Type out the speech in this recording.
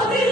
Holy